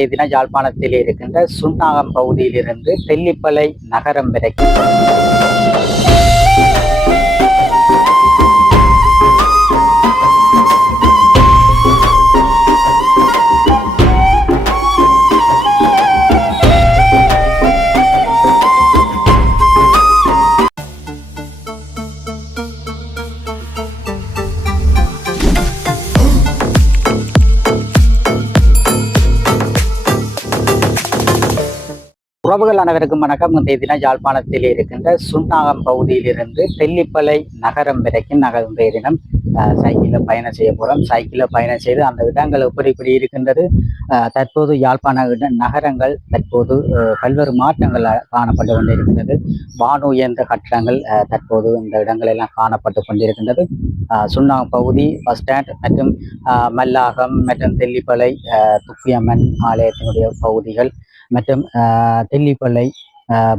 இன்றைய தினம் யாழ்ப்பாணத்தில் இருக்கின்ற சுன்னாகம் பகுதியிலிருந்து தெல்லிப்பளை நகரம் வரைக்கும் உறவுகள் அனைவருக்கும் வணக்கம். இன்றைய தினம் யாழ்ப்பாணத்தில் இருக்கின்ற சுன்னாகம் பகுதியிலிருந்து தெல்லிப்பளை நகரம் வரைக்கும் நாங்கள் இன்றைய தினம் சைக்கிளில் பயணம் செய்ய போகிறோம். சைக்கிளில் பயணம் செய்து அந்த இடங்கள் எப்படி இருக்கின்றது, தற்போது யாழ்ப்பாண நகரங்கள் தற்போது பல்வேறு மாற்றங்கள் காணப்பட்டு கொண்டிருக்கின்றது. வானுயர்ந்த கட்டடங்கள் தற்போது இந்த இடங்கள் எல்லாம் காணப்பட்டு கொண்டிருக்கின்றது. சுன்னாகம் பகுதி பஸ் ஸ்டாண்ட் மற்றும் மல்லாகம் மற்றும் தெல்லிப்பளை துப்பியம்மன் ஆலயத்தினுடைய பகுதிகள் மற்றும் தெல்லிப்பளை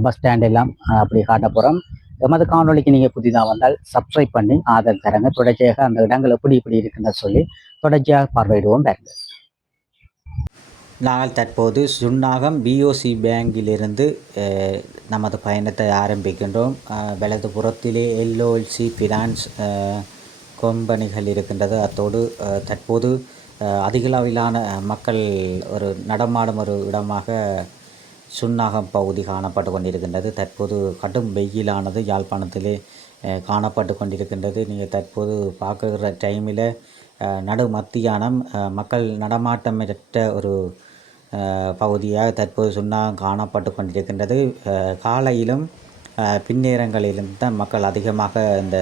பஸ் ஸ்டாண்ட் எல்லாம் அப்படி காட்ட போகிறோம். எமது காணொலிக்கு நீங்கள் புதிதாக வந்தால் சப்ஸ்கிரைப் பண்ணி ஆதரவு தரங்க. தொடர்ச்சியாக அந்த இடங்கள் எப்படி இருக்குன்னு சொல்லி தொடர்ச்சியாக பார்வையிடுவோம். பாருங்கள், நாங்கள் தற்போது சுன்னாகம் பிஓசி பேங்கிலிருந்து நமது பயணத்தை ஆரம்பிக்கின்றோம். வலதுபுறத்திலே எல்ஓஎல்சி ஃபினான்ஸ் கம்பெனிகள் இருக்கின்றது. அத்தோடு தற்போது அதிகளவிலான மக்கள் ஒரு நடமாடும் ஒரு இடமாக சுன்னாகம் பகுதி காணப்பட்டு கொண்டிருக்கின்றது. தற்போது கடும் வெயிலானது யாழ்ப்பாணத்திலே காணப்பட்டு கொண்டிருக்கின்றது. நீங்கள் தற்போது பார்க்குற டைமில் நடு மத்தியானம் மக்கள் நடமாட்டமற்ற ஒரு பகுதியாக தற்போது சுன்னாகம் காணப்பட்டு கொண்டிருக்கின்றது. காலையிலும் பின்னேரங்களிலும் தான் மக்கள் அதிகமாக இந்த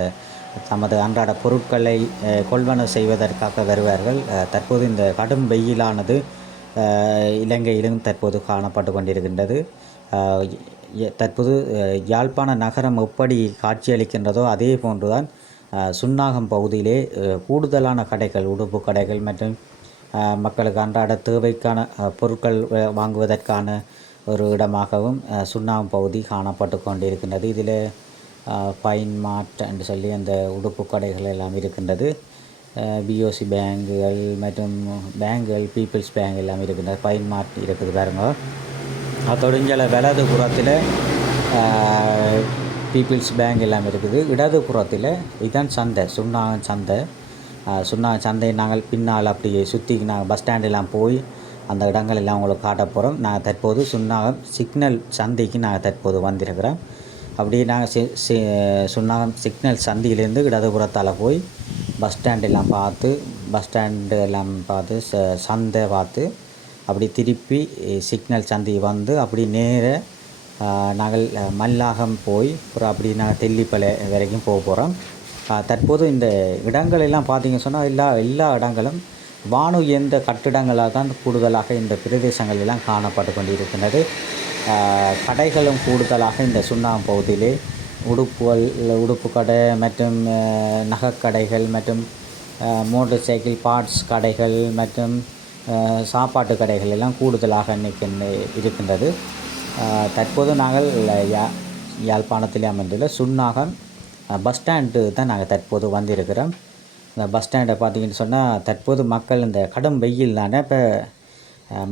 தமது அன்றாட பொருட்களை கொள்வனவு செய்வதற்காக வருவார்கள். தற்போது இந்த கடும் வெயிலானது இலங்கையிலும் தற்போது காணப்பட்டு கொண்டிருக்கின்றது. தற்போது யாழ்ப்பாண நகரம் எப்படி காட்சியளிக்கின்றதோ அதே போன்றுதான் சுன்னாகம் பகுதியிலே கூடுதலான கடைகள், உடுப்பு கடைகள் மற்றும் மக்களுக்கு அன்றாட தேவைக்கான பொருட்கள் வாங்குவதற்கான ஒரு இடமாகவும் சுன்னாகம் பகுதி காணப்பட்டு கொண்டிருக்கின்றது. இதில் ஃபைன் மார்ட் என்று சொல்லி அந்த உடுப்பு கடைகள் எல்லாம் இருக்கின்றது. பிஓசி பேங்குகள் மற்றும் பேங்குகள், பீப்புள்ஸ் பேங்க் எல்லாம் இருக்கின்றது. ஃபைன் மார்ட் இருக்குது பாருங்க. அதோடு வலது புறத்தில் பீப்புள்ஸ் பேங்க் எல்லாம் இருக்குது. இடது புறத்தில் இதுதான் சந்தை, சுன்னாகம் சந்தை. சுன்னாகம் சந்தை நாங்கள் பின்னால் அப்படியே சுற்றி நாங்கள் பஸ் ஸ்டாண்டெல்லாம் போய் அந்த இடங்கள் எல்லாம் உங்களுக்கு காட்ட போகிறோம். நாங்கள் தற்போது சுன்னாகம் சிக்னல் சந்தைக்கு நாங்கள் தற்போது வந்திருக்கிறோம். அப்படியே நாங்கள் சுன்னாகம் சிக்னல் சந்தியிலேருந்து இடதுபுறத்தால் போய் பஸ் ஸ்டாண்டெல்லாம் பார்த்து சந்தை பார்த்து அப்படி திருப்பி சிக்னல் சந்தி வந்து அப்படி நேர நாங்கள் மல்லாகம் போய் அப்புறம் அப்படி நாங்கள் தெல்லிப்பளை வரைக்கும் போக போகிறோம். தற்போது இந்த இடங்கள் எல்லாம் பார்த்திங்க சொன்னால் எல்லா இடங்களும் வானுயர்ந்த கட்டிடங்களாக தான் கூடுதலாக இந்த பிரதேசங்கள் எல்லாம் காணப்பட்டு கொண்டிருக்கின்றது. கடைகளும் கூடுதலாக இந்த சுன்னாகம் பகுதியிலே உடுப்பு கடை மற்றும் நகைக்கடைகள் மற்றும் மோட்டர் சைக்கிள் பார்ட்ஸ் கடைகள் மற்றும் சாப்பாட்டு கடைகள் எல்லாம் கூடுதலாக இருக்கின்றது. தற்போது நாங்கள் யாழ்ப்பாணத்திலே அமைந்துள்ள சுன்னாகம் பஸ் ஸ்டாண்டு தான் நாங்கள் தற்போது வந்திருக்கிறோம். இந்த பஸ் ஸ்டாண்டை பார்த்திங்கன்னு சொன்னால் தற்போது மக்கள் இந்த கடும் வெயில் தானே, இப்போ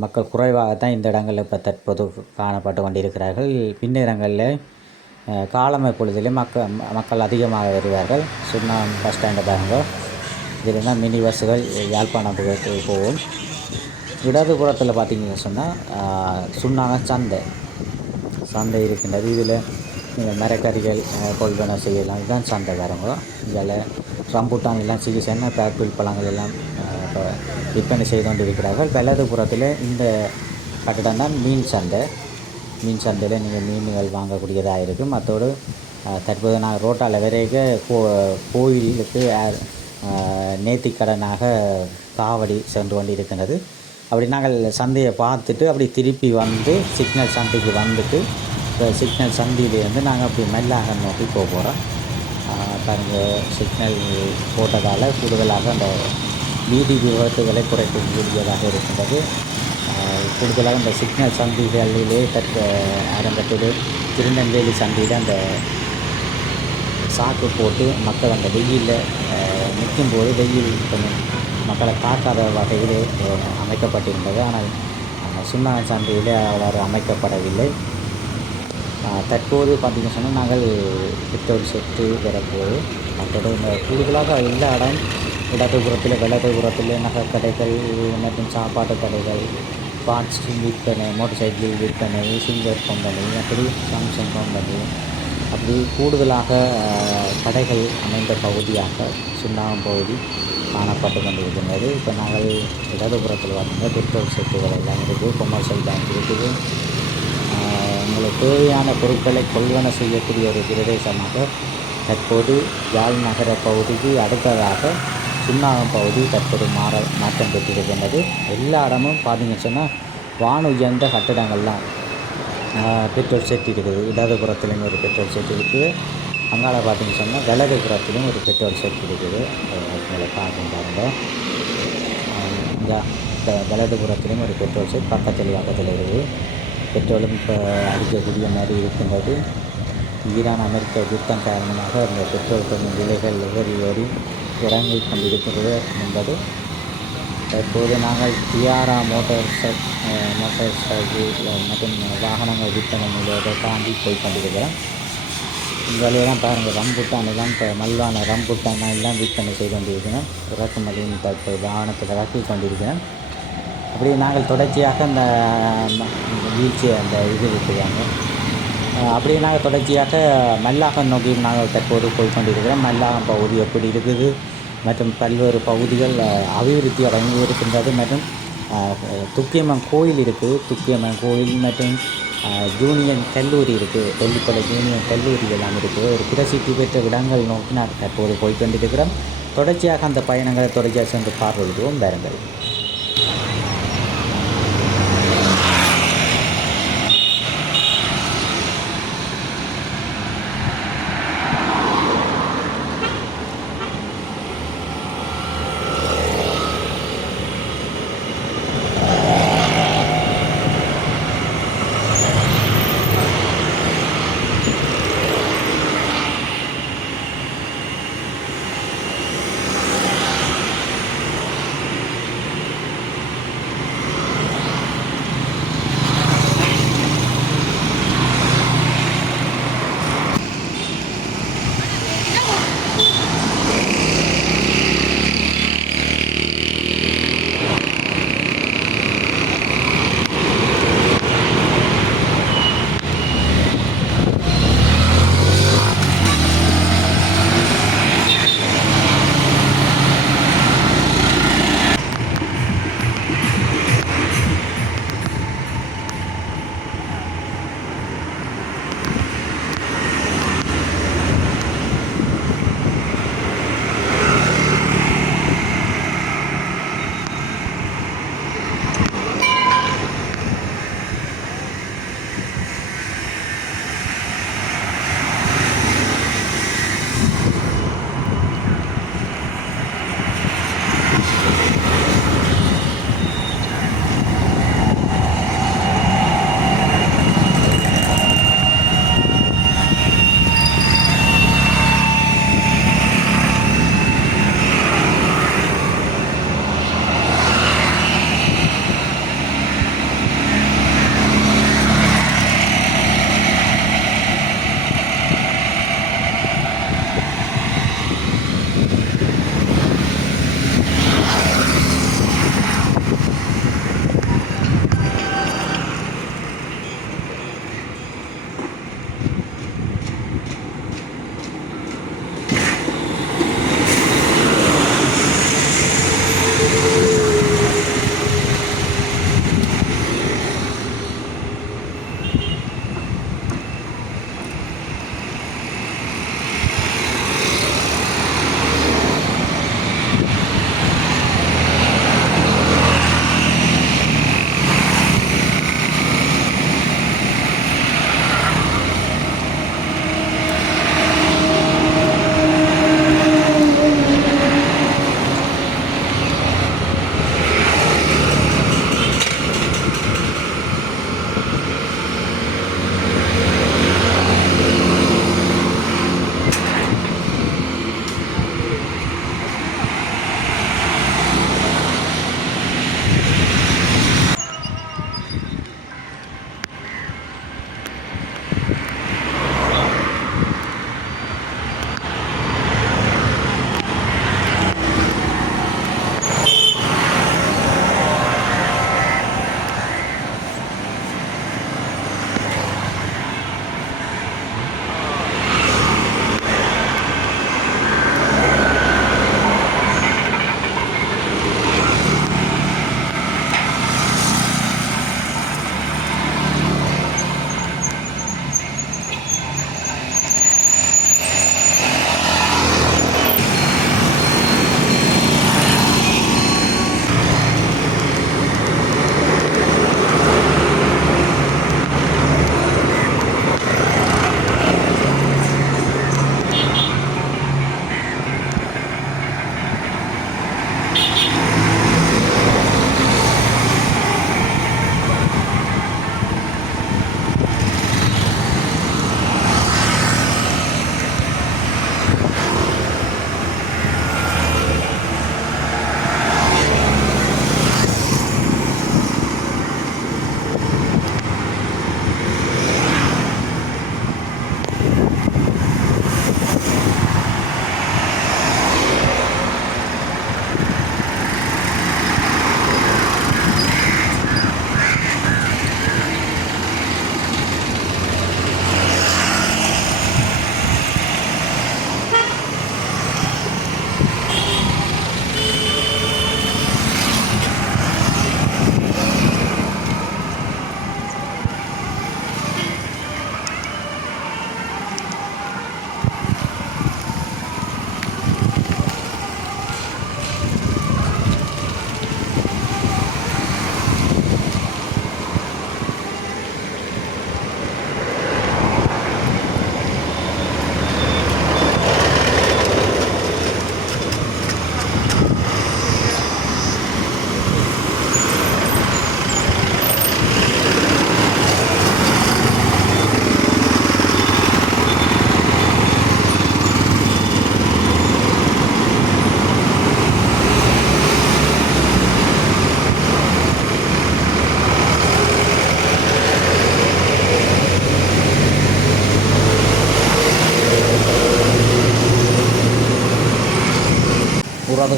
மக்கள் குறைவாகத்தான் இந்த இடங்களில் இப்போ தற்போது காணப்பட்டு கொண்டிருக்கிறார்கள். பின்னேரங்களில் காலமை பொழுதிலே மக்கள் அதிகமாக வருவார்கள். சுன்னாகம் பஸ் ஸ்டாண்டை பாருங்க. இதில் தான் மினி பஸ்ஸுகள் யாழ்ப்பாணத்துக்கு போகும். இடதுபுறத்தில் பார்த்திங்கன்னு சொன்னால் சுன்னாகம் சந்தை இருக்கின்றது. இதில் மரக்கறிகள் கொள்வனவு செய்யலாம். இதுதான் சந்தை பாருங்க. இதில் ரம்புட்டான் எல்லாம் சிகிச்சைன்னா ஆப்பிள் பழங்கள் எல்லாம் விற்பனை செய்து கொண்டு இருக்கிறார்கள். வலதுபுறத்தில் இந்த கட்டிடம் தான் மீன் சந்தையில் நீங்கள் மீன்கள் வாங்கக்கூடியதாக இருக்கும். அத்தோடு தற்போது நான் ரோட்டால் வரைக்கும் கோயிலுக்கு நேர்த்திக்கடனாக காவடி சென்று கொண்டு இருக்கின்றது. அப்படி நாங்கள் சந்தையை பார்த்துட்டு அப்படி திருப்பி வந்து சிக்னல் சந்தைக்கு வந்துட்டு சிக்னல் சந்தியிலேருந்து நாங்கள் அப்படி மல்லாகம் நோக்கி போக போகிறோம். பாருங்கள், சிக்னல் போட்டதால் கூடுதலாக அந்த வீதி விபத்துகளை குறைக்கக்கூடியதாக இருக்கின்றது. கூடுதலாக இந்த சிக்னல் சந்திகளிலே ஆரம்பத்தில் திருநெல்வேலி சந்தியில் அந்த சாக்கு போட்டு மக்கள் அந்த வெயிலில் நிற்கும்போது வெயில் கொஞ்சம் மக்களை தாக்காத வகையில் அமைக்கப்பட்டிருந்தது. ஆனால் சுண்ணாக சந்தையில் அவ்வாறு அமைக்கப்படவில்லை. தற்போது பார்த்திங்க சொன்னால் நாங்கள் பெட்ரோல் செட்டு வரப்போது மற்றது இந்த கூடுதலாக எல்லா இடதுபுறத்தில் வலதுபுறத்தில் நகைக்கடைகள் மற்றும் சாப்பாட்டு கடைகள், பார்ட்ஸ் விற்பனை, மோட்டர் சைக்கிள் விற்பனை, சில்வர் கம்பெனி, அப்படி சாம்சங் கம்பெனி, அப்படி கூடுதலாக கடைகள் அமைந்த பகுதியாக சுண்ணாகம் பகுதி காணப்பட்டு கொண்டிருக்கின்றது. இப்போ நாங்கள் இடதுபுறத்தில் பார்த்தீங்கன்னா பெட்ரோல் செட்டுகள் எல்லாம் இருக்குது, கொமர்ஷியல் பேங்க் இருக்குது. உங்களுக்கு தேவையான பொருட்களை கொள்வன செய்யக்கூடிய ஒரு பிரதேசமாக தற்போது யாழ் நகர பகுதிக்கு அடுத்ததாக சுண்ணாகம் பகுதி தற்போது மாற்றம் பெற்றிருக்கின்றது. எல்லா இடமும் பார்த்தீங்கன்னு சொன்னால் வான உயர்ந்த கட்டிடங்கள்லாம் பெட்ரோல் செட் இருக்குது. இடதுபுறத்துலேயும் ஒரு பெட்ரோல் செட் இருக்குது, அங்கால பார்த்தீங்கன்னு சொன்னால் வலதுபுறத்துலேயும் ஒரு பெட்ரோல் செட் இருக்குது. உங்களை பார்க்கும் பாருங்கள், இந்த வலதுபுறத்துலேயும் ஒரு பெட்ரோல் செட் பக்கத்தில் இருக்குது. பெட்ரோலும் இப்போ அடிக்கக்கூடிய மாதிரி இருக்கின்றது. ஈரான் அமெரிக்க யுத்தம் காரணமாக இந்த பெட்ரோல் கொஞ்சம் விலைகள் ஏறி இறங்கி கொண்டிருக்கிறது என்பது. தற்போது நாங்கள் டிஆர்ஆ மோட்டார் சைக்கிள் மற்றும் வாகனங்கள் விற்பனை நிலையத்தை தாண்டி போய் கொண்டிருக்கிறோம். இங்கெல்லாம் பாருங்கள், ரம்புட்டான் எல்லாம் இப்போ மல்வான ரம்புட்டான் எல்லாம் விற்பனை செய்து கொண்டிருக்கிறோம். இறக்குமதியும் தற்போது வாகனத்தில் இறக்கி கொண்டிருக்கிறோம். அப்படி நாங்கள் தொடர்ச்சியாக அந்த வீழ்ச்சி அந்த இது விட்டுவாங்க. அப்படியே நாங்கள் தொடர்ச்சியாக மல்லாகம் நோக்கி நாங்கள் தற்போது போய்கொண்டிருக்கிறோம். மல்லாகம் பகுதி எப்படி இருக்குது மற்றும் பல்வேறு பகுதிகள் அபிவிருத்தி அடைந்து இருக்கின்றது. மற்றும் துக்கியம்மன் கோயில் இருக்குது, துக்கியம்மன் கோயில் மற்றும் யூனியன் கல்லூரி இருக்குது, தொல்லிப்பளை யூனியன் கல்லூரி எல்லாம் இருக்குது. ஒரு பிரசித்தி பெற்ற இடங்கள் நோக்கி நாங்கள் தற்போது போய்கொண்டிருக்கிறோம். தொடர்ச்சியாக அந்த பயணங்களை தொடர்ச்சியாக சென்று பார்வையிடுவோம். பாருங்கள்.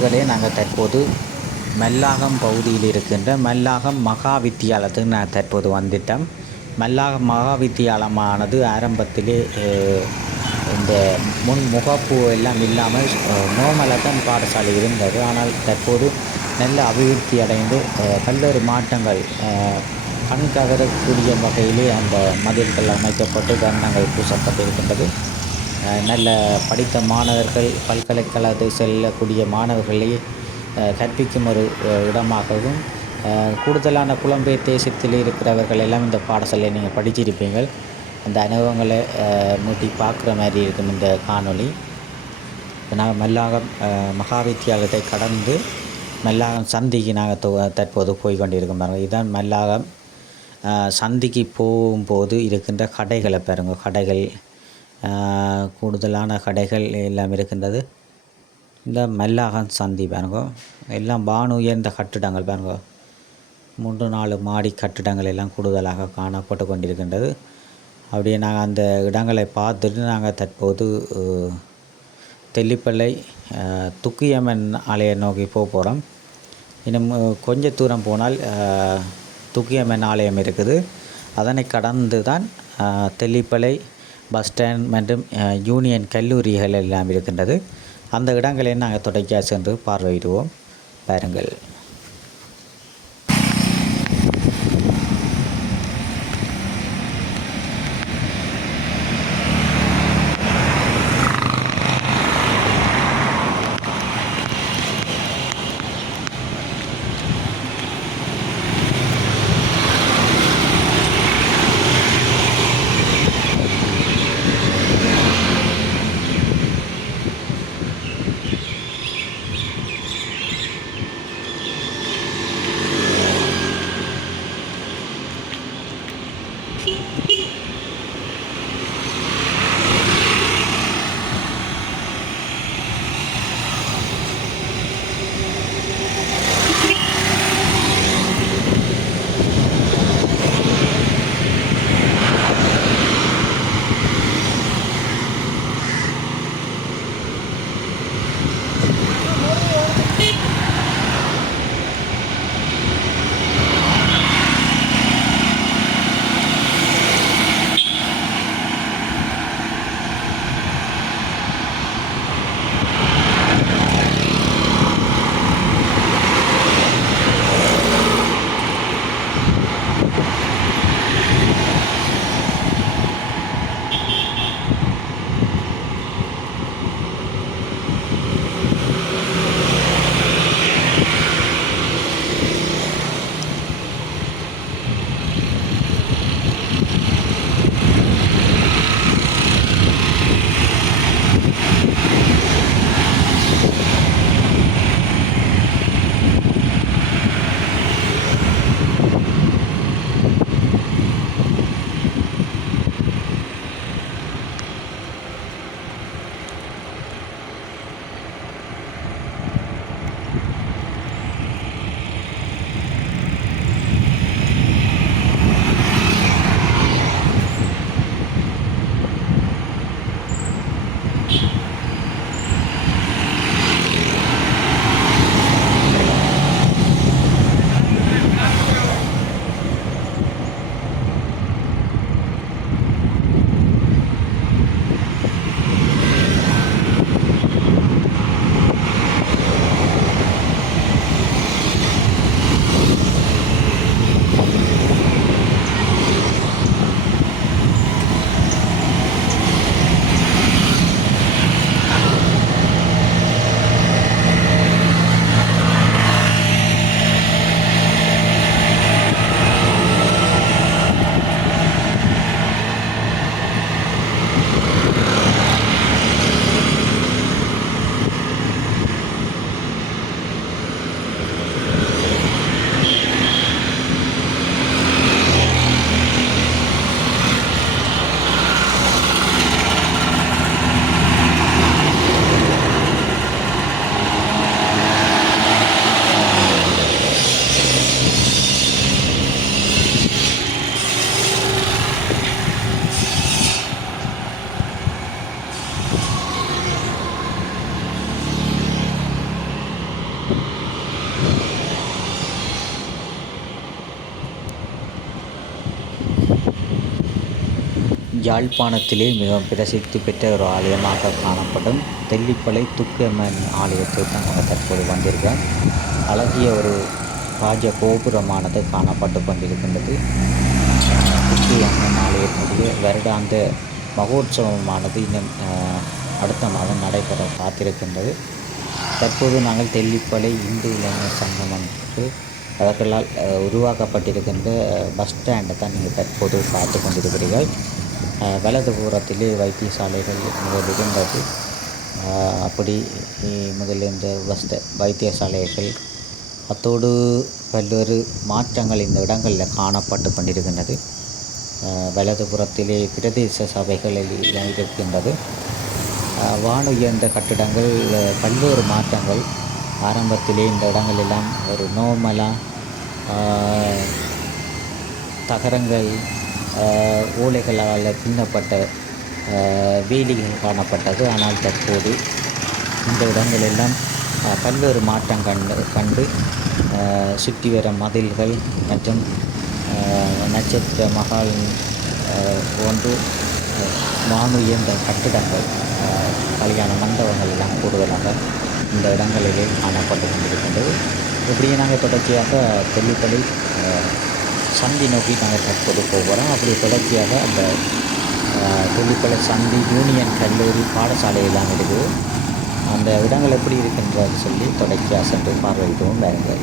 உறவுகளே, நாங்கள் தற்போது மல்லாகம் பகுதியில் இருக்கின்ற மல்லாகம் மகா வித்தியாலயத்துக்கு நான் தற்போது வந்துட்டோம். மல்லாகம் மகா வித்தியாலயமானது ஆரம்பத்திலே இந்த முன் முகப்பு எல்லாம் இல்லாமல் நோமலாக தான் பாடசாலை இருந்தது. ஆனால் தற்போது நல்ல அபிவிருத்தி அடைந்து பல்வேறு மாற்றங்கள் கண்கவரக்கூடிய வகையிலே அந்த மதில்கள் அமைக்கப்பட்டு வர்ணங்கள் பூசப்பட்டிருக்கின்றது. நல்ல படித்த மாணவர்கள், பல்கலைக்கழகத்தை செல்லக்கூடிய மாணவர்களை கற்பிக்கும் ஒரு இடமாகவும், கூடுதலான புலம்பெயர் தேசத்தில் இருக்கிறவர்கள் எல்லாம் இந்த பாடசாலையை நீங்கள் படிச்சிருப்பீங்கள். அந்த அனுபவங்களை மூட்டி பார்க்குற மாதிரி இருக்கும் இந்த காணொளி. இப்போ நாங்கள் மல்லாகம் மகா வித்தியாலயத்தை கடந்து மல்லாகம் சந்திக்கு நாங்கள் தற்போது போய் கொண்டிருக்கோம் பாருங்கள். இதுதான் மல்லாகம் சந்திக்கு போகும்போது இருக்கின்ற கடைகளை பாருங்க. கடைகள், கூடுதலான கடைகள் எல்லாம் இருக்கின்றது. இந்த மல்லாகம் சந்தி பாருங்க. எல்லாம் வான் உயர்ந்த கட்டிடங்கள் பாருங்க. 3-4 மாடி கட்டிடங்கள் எல்லாம் கூடுதலாக காணப்பட்டு கொண்டிருக்கின்றது. அப்படியே நாங்கள் அந்த இடங்களை பார்த்துட்டு நாங்கள் தற்போது தெல்லிப்பளை துக்கியம்மன் ஆலயம் நோக்கி போகிறோம். இன்னும் கொஞ்சம் தூரம் போனால் துக்கியம்மன் ஆலயம் இருக்குது. அதனை கடந்து தான் தெல்லிப்பளை பஸ் ஸ்டாண்ட் மற்றும் யூனியன் கல்லூரிகள் எல்லாம் இருக்கின்றது. அந்த இடங்களை நாங்கள் தொடர்ச்சியாக சென்று பார்வையிடுவோம். பாருங்கள். யாழ்ப்பாணத்திலே மிகவும் பிரசித்தி பெற்ற ஒரு ஆலயமாக காணப்படும் தெல்லிப்பளை துர்க்கையம்மன் ஆலயத்தில் தான் நாங்கள் தற்போது வந்திருக்கோம். அழகிய ஒரு ராஜ கோபுரமானது காணப்பட்டு கொண்டிருக்கின்றது. துர்க்கையம்மன் ஆலயத்தினுடைய வருடாந்த மகோற்சவமானது இன்னும் அடுத்த மாதம் நடைபெற காத்திருக்கின்றது. தற்போது நாங்கள் தெல்லிப்பளை இந்து இளைஞர் சங்கம் என்று அவர்களால் உருவாக்கப்பட்டிருக்கின்ற பஸ் ஸ்டாண்டை தான் நீங்கள் தற்போது பார்த்து கொண்டிருக்கிறீர்கள். வலதுபுறத்திலே வைத்தியசாலைகள் முதல் இருந்தது. அப்படி முதல் இந்த வைத்தியசாலைகள் அத்தோடு பல்வேறு மாற்றங்கள் இந்த இடங்களில் காணப்பட்டு கொண்டிருக்கின்றது. வலதுபுறத்திலே பிரதேச சபைகளில் இருக்கின்றது. வானுயர்ந்த கட்டிடங்கள், பல்வேறு மாற்றங்கள். ஆரம்பத்திலே இந்த இடங்களெல்லாம் ஒரு நோமலாக தகரங்கள், ஓலைகளால் பின்னப்பட்ட வேலிகள் காணப்பட்டது. ஆனால் தற்போது இந்த இடங்களெல்லாம் பல்வேறு மாற்றம் கண்டு சுற்றி வர மதில்கள் மற்றும் நட்சத்திர மகால் போன்று வானுயர்ந்த கட்டிடங்கள், கல்யாண மண்டபங்கள் எல்லாம் கூடுதலாக இந்த இடங்களிலே காணப்பட்டு கொண்டிருக்கின்றது. இப்படியே நாங்கள் தொடர்ச்சியாக தெல்லிப்பளை சந்தி நோக்கி நாங்கள் தற்போது போகிறோம். அப்படி தொடர்ச்சியாக அந்த தெல்லிப்பளை சந்தி யூனியன் கல்லூரி பாடசாலை எல்லாம் இருக்குது. அந்த இடங்கள் எப்படி இருக்கின்றது சொல்லி தொடர்ச்சியாக சென்று பார்வையிடுவோம். வேறுங்கள்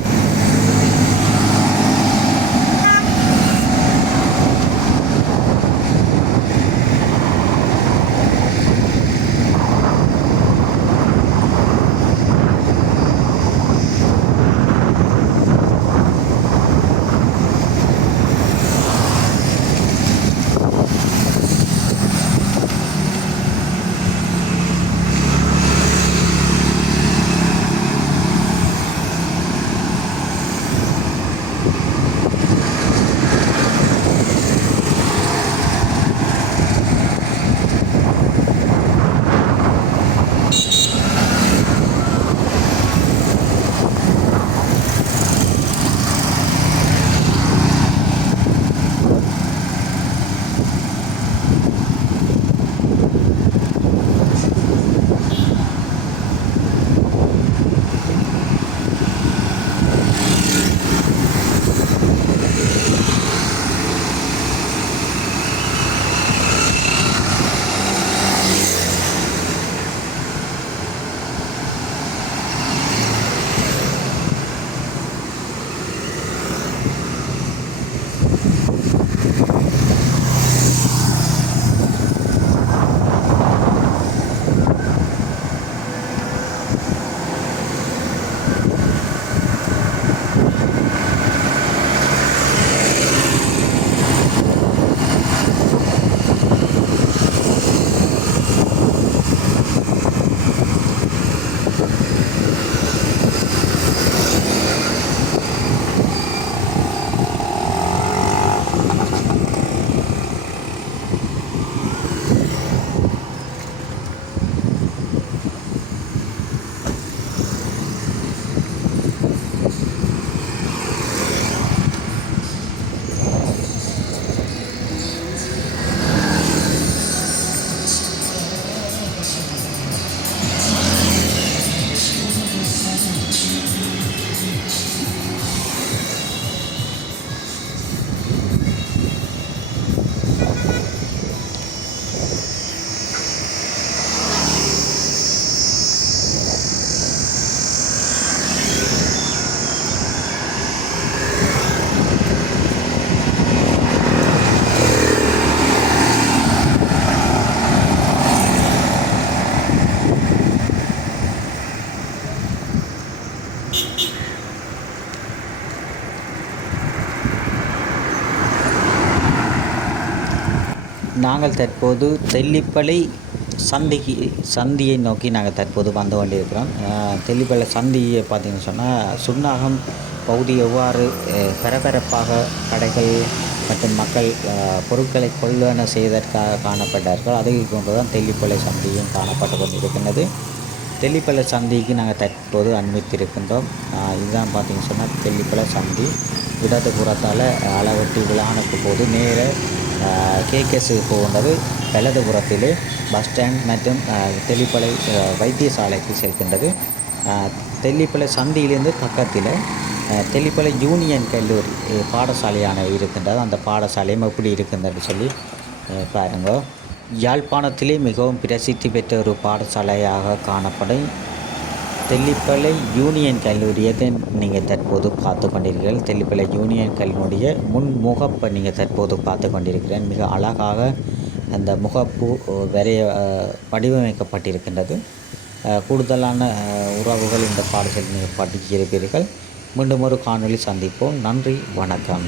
நாங்கள் தற்போது தெல்லிப்பளை சந்தியை நோக்கி நாங்கள் தற்போது வந்து கொண்டிருக்கிறோம். தெல்லிப்பளை சந்தியை பார்த்திங்கன்னு சொன்னால் சுன்னாகம் பகுதி எவ்வாறு பரபரப்பாக கடைகள் மற்றும் மக்கள் பொருட்களை கொள்வன செய்வதற்காக காணப்பட்டார்கள், அதை கொண்டு தான் தெல்லிப்பளை சந்தியும் காணப்பட்டு கொண்டிருக்கின்றது. தெல்லிப்பளை சந்திக்கு நாங்கள் தற்போது அண்மித்திருக்கின்றோம். இதுதான் பார்த்திங்கன்னு சொன்னால் தெல்லிப்பளை சந்தி. இடது புறத்தால் அளவட்டி விழானுக்கு போது நேர கேகேஸு போகின்றது வலதுபுறத்திலே பஸ் ஸ்டாண்ட் மற்றும் தெல்லிப்பளை வைத்தியசாலைக்கு செல்கின்றது. தெல்லிப்பளை சந்தியிலிருந்து பக்கத்தில் தெல்லிப்பளை யூனியன் கல்லூரி பாடசாலையான இருக்கின்றது. அந்த பாடசாலையும் எப்படி இருக்கின்றது சொல்லி பாருங்க. யாழ்ப்பாணத்திலே மிகவும் பிரசித்தி பெற்ற ஒரு பாடசாலையாக காணப்படும் தெல்லிப்பளை யூனியன் கல்லூரியை நீங்கள் தற்போது பார்த்து கொண்டிருக்கிறீர்கள். தெல்லிப்பளை யூனியன் கல்லூரிய முகப்பை நீங்கள் தற்போது பார்த்து கொண்டிருக்கிறேன். மிக அழகாக அந்த முகப்பு வடிவமைக்கப்பட்டிருக்கின்றது. கூடுதலான உறவுகள் இந்த பாடத்தில் நீங்கள் படிக்கிறீர்கள். மீண்டும் ஒரு காணொளி சந்திப்போம். நன்றி, வணக்கம்.